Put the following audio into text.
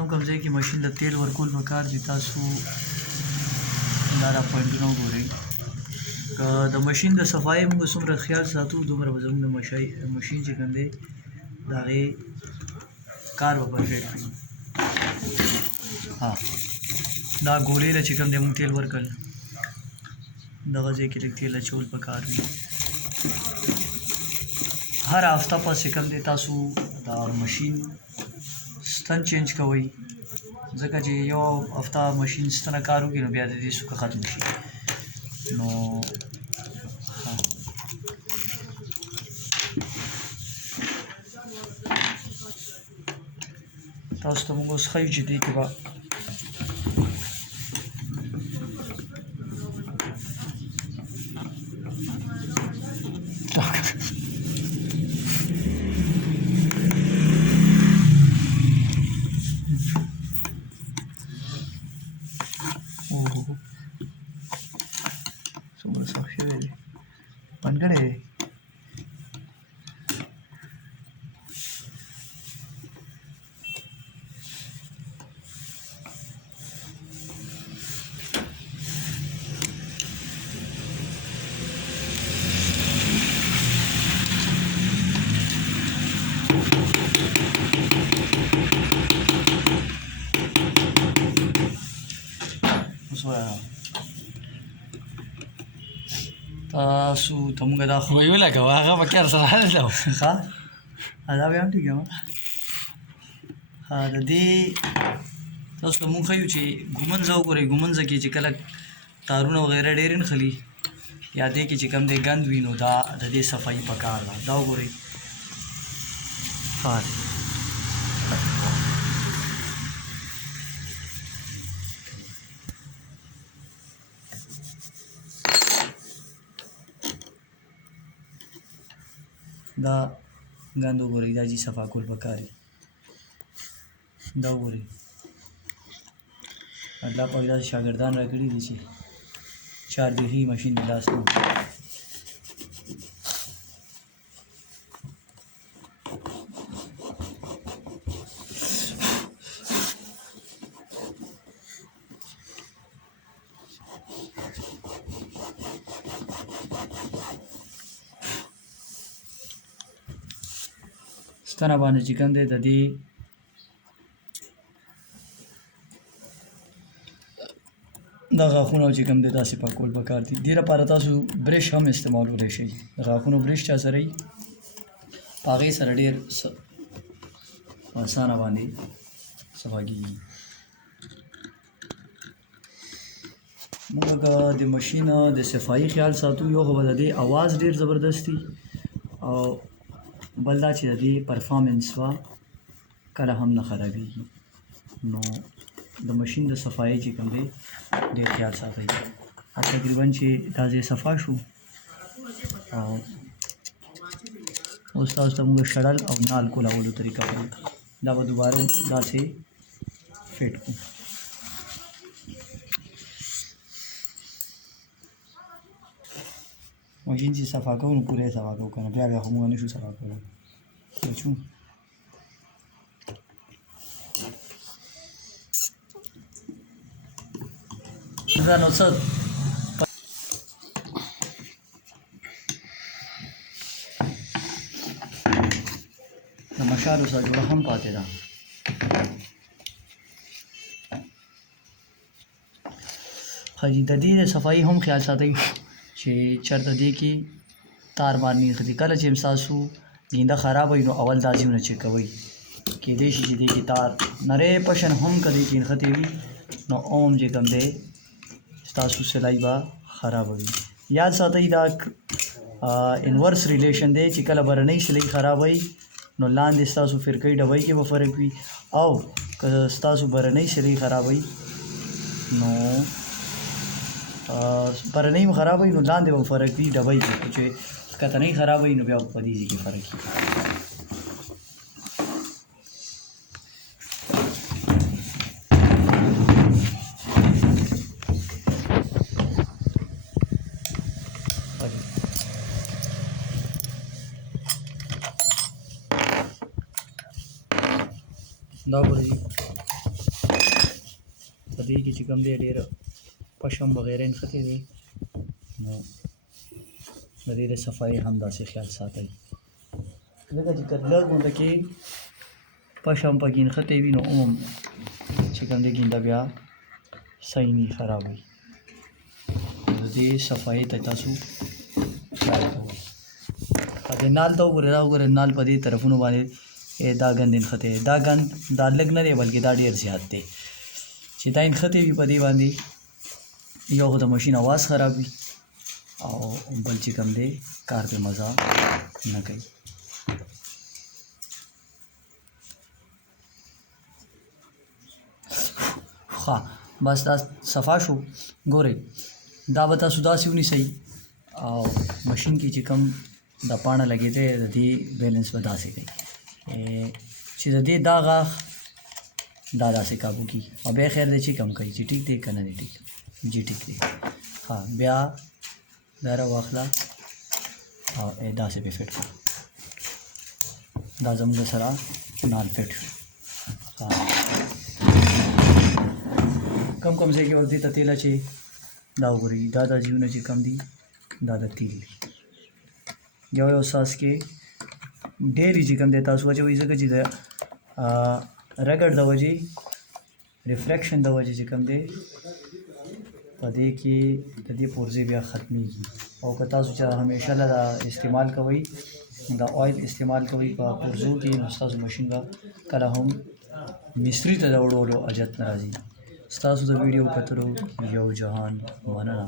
کم کم ځای کې ماشین د تیل ورکول پکار دي. تاسو دا را پوینټونه وګورئ. که د ماشین د صفایي موږ څومره خیال ساتو دومره به زموږ د ماشین چې کوم دی د هغې کار به پرفیکټ وي. دا ګولې له چې کوم دی موږ تیل ورکړل دغه ځای کې لږ تیل اچول پکار وي. هر هفته پس چې کوم دی تاسو د ماشین ستن چینج کوئ، ځکه چې یو هفته ماشین ستنه کار وکړي نو بیا د دې سوکه ختم شي. نو تاسو ته موږ اوس ښیو چې دې کې به څومره سخت شوی دی بند کړی دی. تاسو ته موږ دا خو ویو لکه هغه به کار سره حل ده. ښه دا بیا هم ټیک یم. د دې تاسو ته موږ ښیو چې ګومنځه وګورئ. ګومنځه کې چې کله تارونه وغیره ډېر نښلي یا دې کې چې کوم دی ګند وي نو دا د دې صفایي پکار ده. دا وګورئ ښه دی. دا ګند وګورئ دا چې صفا کول پکار دي. دا وګورئ الله پاک داسې شاګردان راکړي دي چې چار دیغې ماشین د لاس نه ستنه باندې چې کوم دی د دې دا غاښونه چې کوم دی داسې پاکول پکار دي. دې لپاره تاسو برش هم استعمالولی شئ. د غاښونو برش چا سره وي په هغې سره ډېر اسانه باندې صفا کېږي. موږ که د ماشین د صفایي خیال ساتو یو خو به د دې اواز ډېر زبردست وي او بل دا چې د دې پرفارمنس به کله هم نه خرابېږي. نو د ماشین د صفایي چې کوم دی ډېر خیال ساتئ. تقریبا چې دا ځای صفا شو او اوس تاسو ته موږ شړل او نال کولولو طریقه کوو. دا به دوباره داسې فټ کړو. ماشین چې صفا کوو نو پوره یې صفا کوو که نه بیا خو موږ نه شو صفا کولی. بچو دا نو څه د مشالو سره جوړه هم پاتې ده. ښه جي د دې د صفایي هم خیال ساتئ چې چېرته دې کې تار مار نه نښتي. کله چې ستاسو ګینده خراب وي نو اول دا ځایونه چیک کوئ. کیدای شي چې دې کې تار نری پشن هم که دې کې نښتې وي نو اوم چې کوم دی ستاسو سلای به خرابه وي. یاد ساتئ دا انورس ریلیشن دی چې کله برنۍ سلای خراب وي نو لاندې ستاسو فرقۍ ډبۍ کې به فرق وي او که ستاسو برنۍ سلای خراب وي نو برنۍ هم خراب وي نو لاندې به فرق وي ډبۍ کې. چې کتنۍ خراب وي نو بیا په دې ځای کې فرق وي. دا ګورئ دې کې چې کوم دی ډېر پشم وغیره نښتې دی نو د دې د صفایي هم داسې خیال ساتئ ځکه چې که لږ غونډه کې پشم پکې نښتې وي نو هم چې کوم دی ګینده بیا صحیح نه خراب وي د دې صفایي ته تاسو خیال کوئ د نال ته وګورئ دا وګورئ نال په دې طرفونو باندې دا ګند نښتی دا ګند دا لږ نه دی بلکې دا ډېر زیات دی چې دا نښتی وي په دې باندې یو خو د ماشین اواز خراب وي او بل چې کوم دی کار پې مزه نه کوي ښه بس دا صفا شو ګورئ دا به تاسو داسې ونیسئ او ماشین کې چې کوم دا پاڼه لګېدی د دې بیلنس به داسې کوي چې د دې دا غاښ دا داسې کابو کي او بیا خیر دی چې کم کوي چې ټیک دی که نه دی ټیک جی ټیک دی ها بیا دا راواخله او داسې پې فټ کړه دا زموږ سره نال فټ شو کم کم ځای کې ور دې ته تیل اچوي دا وګورئ دا ځایونه چې کم دي دا د تیل دي یو یو ساس کې ډېرې چې کوم دی تاسو اچوئ ځکه چې د رګړ د وجې ریفریکشن د وجې چې کوم دی په دې کې د دې پرزې بیا ختمیږي او که تاسو چې همیشه له استعمال کوئ د آیل استعمال کوئ په پرزو کې نو ستاسو ماشین به کله هم مصري ته د وړولو اجت نه راځي ستاسو د ویډیو کتلو یو جهان مننه